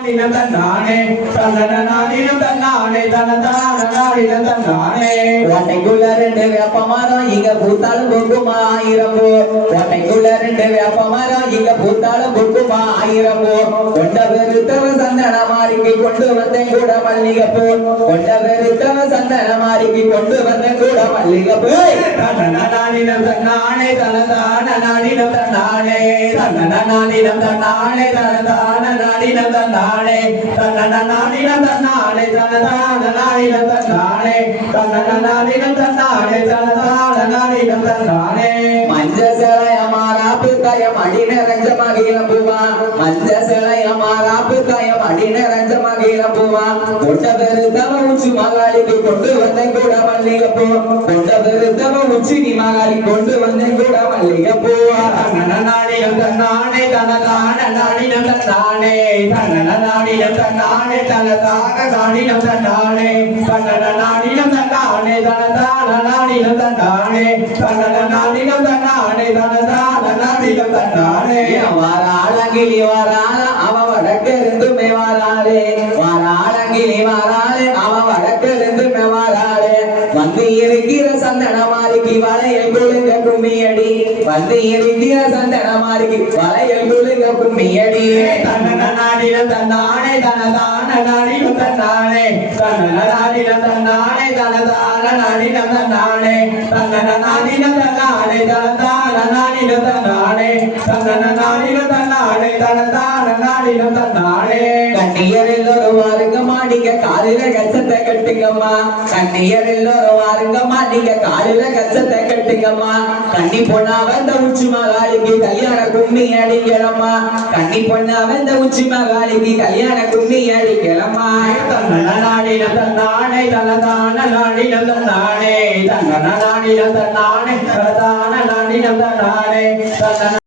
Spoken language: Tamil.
தன்னானே தன்னனானினம் தன்னானே தனதானனானினம் தன்னானே ஓட்டைக்குள்ள ரெண்டு வேப்பமரம் இங்க பூத்தாலும் கொக்குமா ஆயிரமோ ஓட்டைக்குள்ள ரெண்டு வேப்பமரம் இங்க பூத்தாலும் கொக்குமா ஆயிரமோ கொண்ட பெருத்தவ சந்தன மாறிக்கு கொண்டு வந்தேன் கூட மல்லிகைப்பூ கொண்ட பெருத்தவ சந்தன மாறிக்கு கொண்டு வந்தேன் கூட மல்லிகைப்பூ தன்னனானினம் தன்னானே தனதானனானினம் தன்னானே தன்னனானினம் தன்னானே தனதானனானினம் தன்னானே தன்னனானினம் தன்னானே தனதானனானினம் தன்னானே தன்னனானினம் தன்னானே தனதானனானினம் தன்னானே மஞ்ச சிலைய மாறாப்பு கயம் அடி நிறைஞ்ச மகிழ பூவா மஞ்ச சிலைய மாறாப்பு கயம் அடி நிறைஞ்ச மகிழ பூவா கொண்ட பெருத்தவ உச்சி மகாளிக்கு கொண்டு வந்தேன் கூட மல்லிகைப்பூ கொண்ட பெருத்தவ உச்சி நீ மகாளி கொண்டு வந்தேன் கூட மல்லிகைப்பூ தன்னனானினம் தன்னானே தனதானனானினம் தன்னானே தன்னனானினம் தன்னானே தனதானனானினம் தன்னானே தன்னனானினம் தன்னானே தனதானனானினம் தன்னானே தன்னனானினம் தன்னானே தனதானனானினம் தன்னானே வாராளங்கிலி வாராள அவ வடக்கு இருந்துமே வாராளே வாராளங்கிலி வாராளே அவ வடக்கு இருந்துமே வாராளே வந்து இருக்கிற சந்தன மாறிக்கு வளையல் குழுங்க கும்மியடி வந்து இருக்கிற சந்தன மாறிக்கு வளையல் குழுங்க கும்மியடி தன்னனானினம் தன்னானே தனதானனானினம் தன்னானே தன்னனானினம் தன்னானே தனதானனானினம் தன்னானே தன்னனானினம் தன்னானே தனதானனானினம் தன்னானே தன்னனானினம் தன்னானே தனதானனானினம் தன்னானே கண்ணியர் எல்லோரும் வாருங்கம்மா நீங்க காலில கச்சத்தை கட்டுங்கம்மா கண்ணியர் எல்லோரும் வாருங்கம்மா நீங்க காலில கச்சத்தை கட்டுங்கம்மா கண்ணி பொண்ணா வந்த உச்சி மகாளிக்கு கல்யாண கும்மி அடிக்கலம்மா கண்ணி பொண்ணா வந்த உச்சி மகாளிக்கு கல்யாண கும்மி அடிக்கலம்மா தன்னனானினம் தன்னானே தனதானனானினம் தன்னானே தன்னனானினம் தன்னானே தனதானனானினம் தன்னானே